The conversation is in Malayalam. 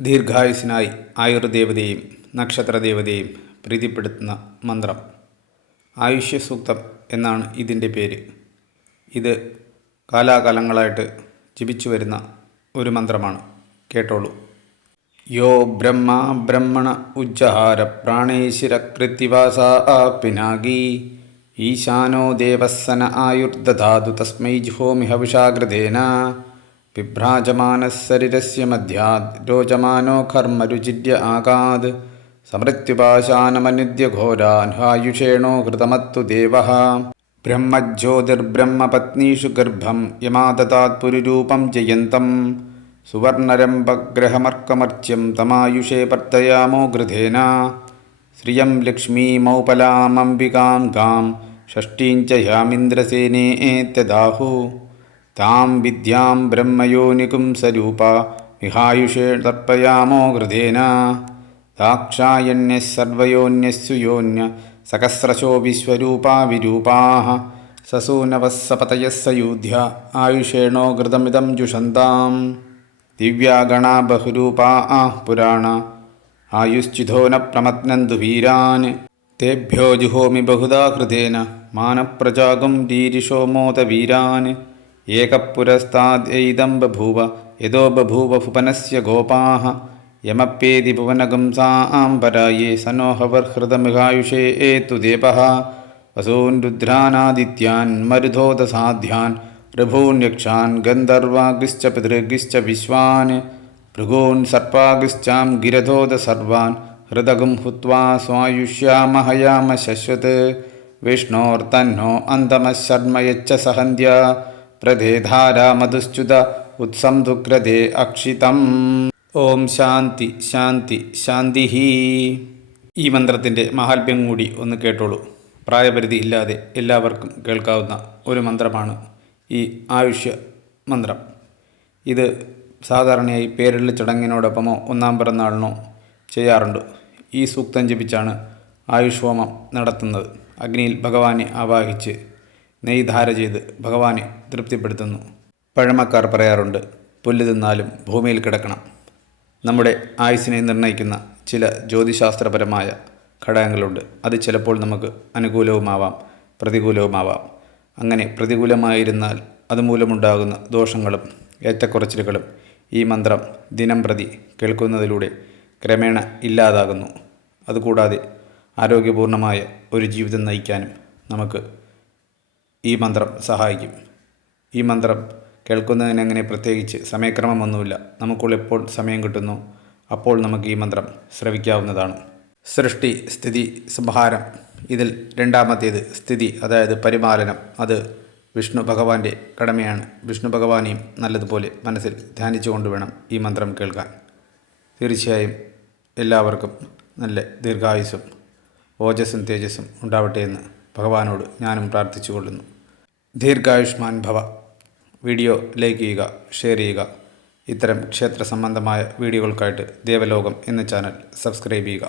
ദീർഘായുസിനായി ആയുർദേവതയെയും നക്ഷത്രദേവതയെയും പ്രീതിപ്പെടുത്തുന്ന മന്ത്രം. ആയുഷ്യസൂക്തം എന്നാണ് ഇതിന്റെ പേര്. ഇത് കാലാകാലങ്ങളായിട്ട് ജപിച്ചു വരുന്ന ഒരു മന്ത്രമാണ്. കേട്ടോളൂ. യോ ബ്രഹ്മ ബ്രഹ്മണ ഉജ്ജഹാര പ്രാണേശിരകൃത്തിവാസ പിനാകി ഈശാനോ ദേവസ്സന ആയുർദധാതു തസ്മൈ ജുഹോമി ഹവിഷാഗ്രതേന ബിഭ്രാജമാനശരീരസ്യ മധ്യാത് രോചമാനോ കർമ്മരുചിര്യ ആകാത് സമൃത്യുപാശാനമനുദ്യ ഘോരാൻഹായുഷേണോ ഹൃതമത്തു ദേവ. ബ്രഹ്മജ്യോതിർബ്രഹ്മപത്നീഷു ഗർഭം യമാദതാത് പുരുരൂപം ജയന്തം സുവർണരംഭഗ്രഹമർക്കമർച്ച്യം തമായുഷേ പർത്തയാമോ ഗൃധേന. ശ്രിയം ലക്ഷ്മീമൗപലാമംബികാം ഗാം ഷഷ്ടീം ച യാമിന്ദ്രസേനേത്യദാഹു താം വിദ്യാം ബ്രഹ്മയോനികും സരൂപ വിഹായുഷേ തർപ്പയാമോ ഗൃധേന ദാക്ഷായണ്യः സർവയോന്യസ്സു യോന്യ സഹസ്രശോ വിശ്വരൂപാ വിരൂപാ സസൂനവസ്സപതയസ്സയൂധ്യ സപതയः സയൂധ്യ ആയുഷേണോ ഘൃതമിതം ജുഷന്താം. ദിവ്യാഗണാ ബഹുരൂപാ ആഹ് പുരാണ ആയുശ്ചിതോ ന പ്രമത്നന്തു വീരാൻ. തേഭ്യോ ജുഹോമി ബഹുധാ ഹൃദേന മാനപ്രജാഗം രീരിഷോ एकः बभूव यदो बभूव भुपनस्य गोपाः। यमप्येति भुवनगंसा आम्पराये सनोहवर्हृदमिघायुषे एतु देवः। वसून् रुद्रानादित्यान् मरुधोदसाध्यान् ऋभून्यक्षान् गन्धर्वाग्रिश्च पितृगिश्च विश्वान्। भृगून् सर्पागिश्चां गिरधोदसर्वान् हृदगुं हुत्वा स्वायुष्यामहयाम शश्वत्। विष्णोर्तन्नो अन्दमशर्म यच्च सहन्ध्या മധുശ്ചുത ഉത്സംധുഗ്രതേ അക്ഷിതം ഓം ശാന്തി ശാന്തി ശാന്തി ഈ മന്ത്രത്തിന്റെ മഹാത്മ്യം കൂടി ഒന്ന് കേട്ടോളൂ. പ്രായപരിധി ഇല്ലാതെ എല്ലാവർക്കും കേൾക്കാവുന്ന ഒരു മന്ത്രമാണ് ഈ ആയുഷ്യ മന്ത്രം. ഇത് സാധാരണയായി പേരെഴുള്ള ചടങ്ങിനോടൊപ്പമോ ഒന്നാം പിറന്നാളിനോ ചെയ്യാറുണ്ട്. ഈ സൂക്തം ജപിച്ചാണ് ആയുഷ്ഹോമം നടത്തുന്നത്. അഗ്നിയിൽ ഭഗവാനെ ആവാഹിച്ച് നെയ്ധാര ചെയ്ത് ഭഗവാനെ തൃപ്തിപ്പെടുത്തുന്നു. പഴമക്കാർ പറയാറുണ്ട് പുല്ല് തിന്നാലും ഭൂമിയിൽ കിടക്കണം. നമ്മുടെ ആയുസ്സിനെ നിർണയിക്കുന്ന ചില ജ്യോതിശാസ്ത്രപരമായ ഘടകങ്ങളുണ്ട്. അത് ചിലപ്പോൾ നമുക്ക് അനുകൂലവുമാവാം പ്രതികൂലവുമാവാം. അങ്ങനെ പ്രതികൂലമായിരുന്നാൽ അതുമൂലമുണ്ടാകുന്ന ദോഷങ്ങളും ഏറ്റക്കുറച്ചിലുകളും ഈ മന്ത്രം ദിനം പ്രതി കേൾക്കുന്നതിലൂടെ ക്രമേണ ഇല്ലാതാകുന്നു. അതുകൂടാതെ ആരോഗ്യപൂർണമായ ഒരു ജീവിതം നയിക്കാനും നമുക്ക് ഈ മന്ത്രം സഹായിക്കും. ഈ മന്ത്രം കേൾക്കുന്നതിനങ്ങനെ പ്രത്യേകിച്ച് സമയക്രമമൊന്നുമില്ല. നമുക്കുള്ള എപ്പോൾ സമയം കിട്ടുന്നു. അപ്പോൾ നമുക്ക് ഈ മന്ത്രം ശ്രവിക്കാവുന്നതാണ്. സൃഷ്ടി സ്ഥിതി സംഹാരം. ഇതിൽ രണ്ടാമത്തേത് സ്ഥിതി അതായത് പരിപാലനം. അത് വിഷ്ണു ഭഗവാന്റെ കടമയാണ്. വിഷ്ണു ഭഗവാനെയും നല്ലതുപോലെ മനസ്സിൽ ധ്യാനിച്ചുകൊണ്ട് വേണം ഈ മന്ത്രം കേൾക്കാൻ. തീർച്ചയായും എല്ലാവർക്കും നല്ല ദീർഘായുസ്സും ഓജസ്സും തേജസ്സും ഉണ്ടാവട്ടെ എന്ന് ഭഗവാനോട് ഞാനും പ്രാർത്ഥിച്ചു കൊള്ളുന്നു ദീർഘായുഷ്മാൻ ഭവ. വീഡിയോ ലൈക്ക് ചെയ്യുക ഷെയർ ചെയ്യുക. ഇത്തരം ക്ഷേത്ര സംബന്ധമായ വീഡിയോകൾക്കായിട്ട് ദേവലോകം എന്ന ചാനൽ സബ്സ്ക്രൈബ് ചെയ്യുക.